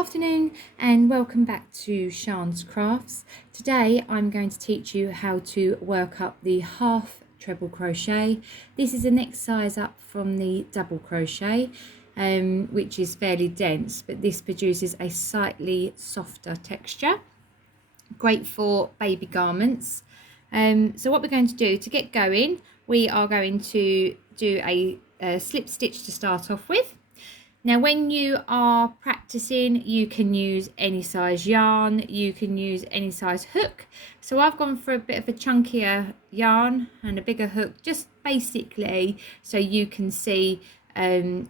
Afternoon and welcome back to Sian's Crafts. Today I'm going to teach you how to work up the half treble crochet. This is the next size up from the double crochet, which is fairly dense, but this produces a slightly softer texture. Great for baby garments. So what we're going to do to get going, we are going to do a slip stitch to start off with. Now when you are practicing, you can use any size yarn, you can use any size hook. So I've gone for a bit of a chunkier yarn and a bigger hook, just basically so you can see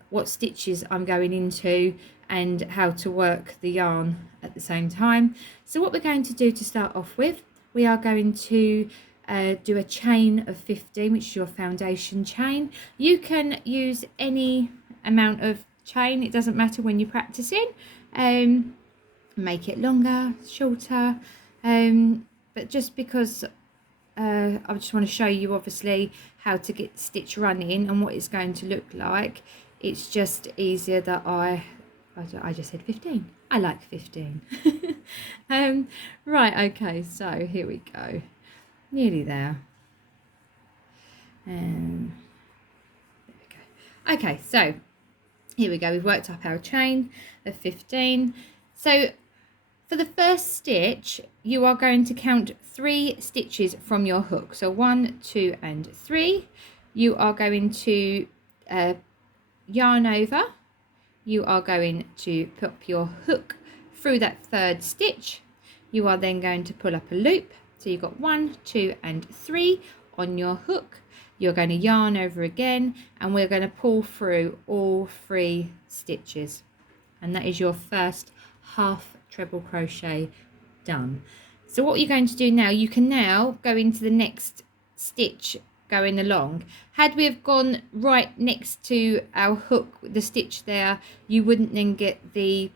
what stitches I'm going into and how to work the yarn at the same time. So what we're going to do to start off with, we are going to do a chain of 15, which is your foundation chain. You can use any amount of chain, it doesn't matter when you're practicing. Make it longer, shorter, but just because I just want to show you obviously how to get stitch running and what it's going to look like. It's just easier that I just said 15. I like 15. Right, okay, so here we go, nearly there, and there we go. Okay, so here we go, we've worked up our chain of 15. So for the first stitch, you are going to count 3 stitches from your hook. So 1, 2 and 3. You are going to yarn over. You are going to put your hook through that 3rd stitch. You are then going to pull up a loop. So you've got 1, 2 and 3 on your hook. You're going to yarn over again, and we're going to pull through all 3 stitches, and that is your first half treble crochet done. So what you're going to do now, you can now go into the next stitch going along. Had we have gone right next to our hook, the stitch there, you wouldn't then get the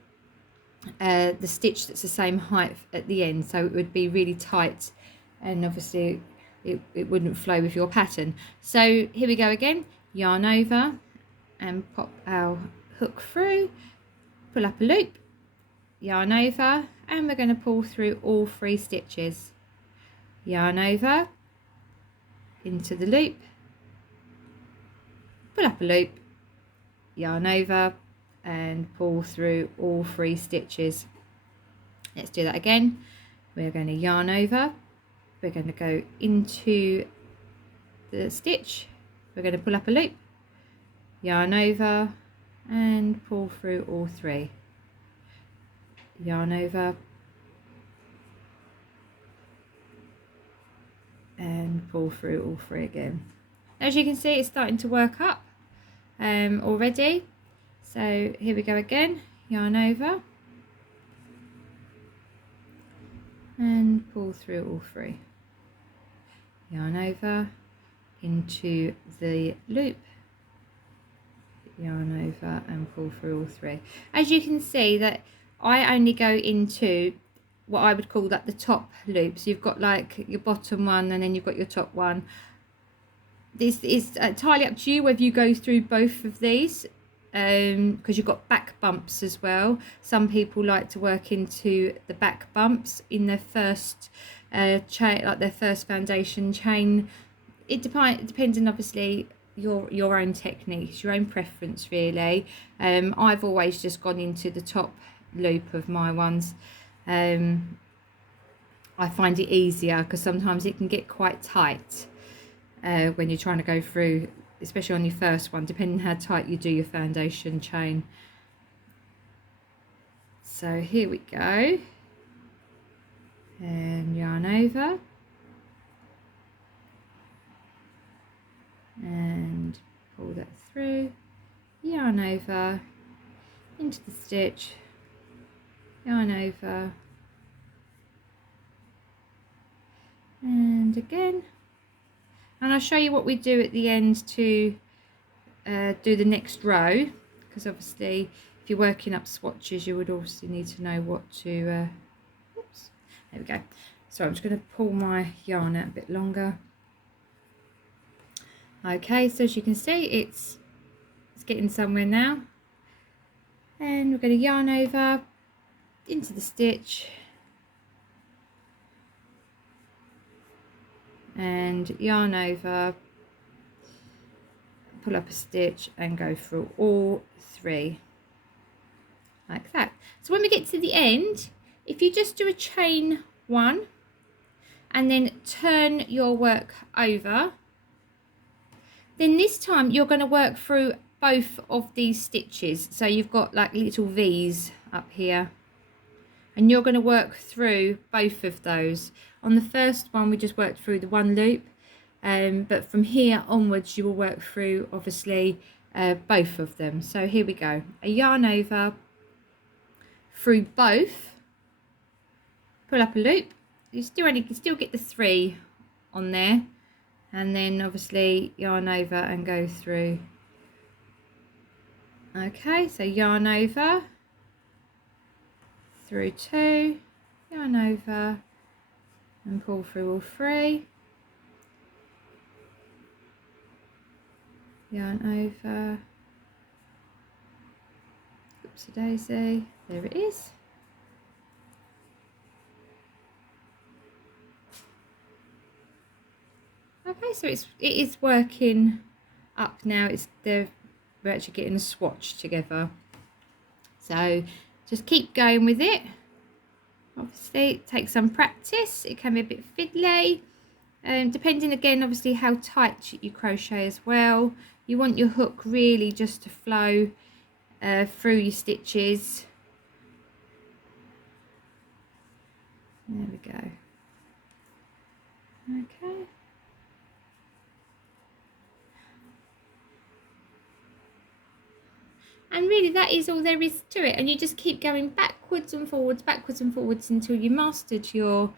stitch that's the same height at the end, so it would be really tight, and obviously it wouldn't flow with your pattern. So here we go again, yarn over and pop our hook through, pull up a loop, yarn over, and we're going to pull through all 3 stitches. Yarn over, into the loop, pull up a loop, yarn over and pull through all 3 stitches. Let's do that again. We're going to yarn over, we're going to go into the stitch, we're going to pull up a loop, yarn over and pull through all 3. Yarn over and pull through all 3 again. As you can see, it's starting to work up already. So here we go again, yarn over and pull through all 3. Yarn over into the loop, yarn over and pull through all 3. As you can see that I only go into what I would call that the top loop. So you've got like your bottom one and then you've got your top one. This is entirely up to you whether you go through both of these, because you've got back bumps as well. Some people like to work into the back bumps in their first chain, like their first foundation chain. It depends on obviously your own techniques, your own preference really. I've always just gone into the top loop of my ones. I find it easier because sometimes it can get quite tight when you're trying to go through, especially on your first one, depending how tight you do your foundation chain. So here we go, and yarn over and pull that through, yarn over into the stitch, yarn over and again, and I'll show you what we do at the end to do the next row, because obviously if you're working up swatches you would also need to know what to oops, there we go. So I'm just going to pull my yarn out a bit longer. Okay, so as you can see it's getting somewhere now, and we're going to yarn over into the stitch and yarn over, pull up a stitch and go through all 3 like that. So when we get to the end, if you just do a chain 1 and then turn your work over, then this time you're going to work through both of these stitches. So you've got like little V's up here, and you're going to work through both of those. On the first one we just worked through the 1 loop, but from here onwards you will work through obviously both of them. So here we go, a yarn over through both, pull up a loop, you can still get the 3 on there, and then obviously yarn over and go through. Okay, so yarn over through 2, yarn over and pull through all 3, yarn over, oopsie daisy, there it is. Okay, so it is working up now. We're actually getting a swatch together. So just keep going with it. Obviously it takes some practice, it can be a bit fiddly, depending again obviously how tight you crochet as well. You want your hook really just to flow through your stitches. There we go. Okay. And really that is all there is to it, and you just keep going backwards and forwards until you mastered your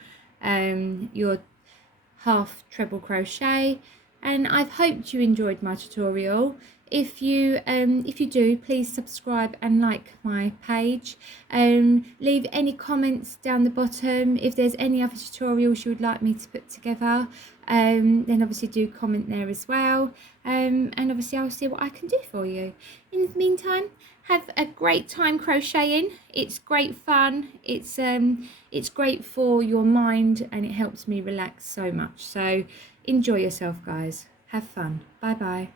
half treble crochet. And I've hoped you enjoyed my tutorial. If you do, please subscribe and like my page. Leave any comments down the bottom. If there's any other tutorials you would like me to put together, then obviously do comment there as well. And obviously I'll see what I can do for you. In the meantime, have a great time crocheting. It's great fun. It's great for your mind, and it helps me relax so much. So enjoy yourself, guys. Have fun. Bye bye.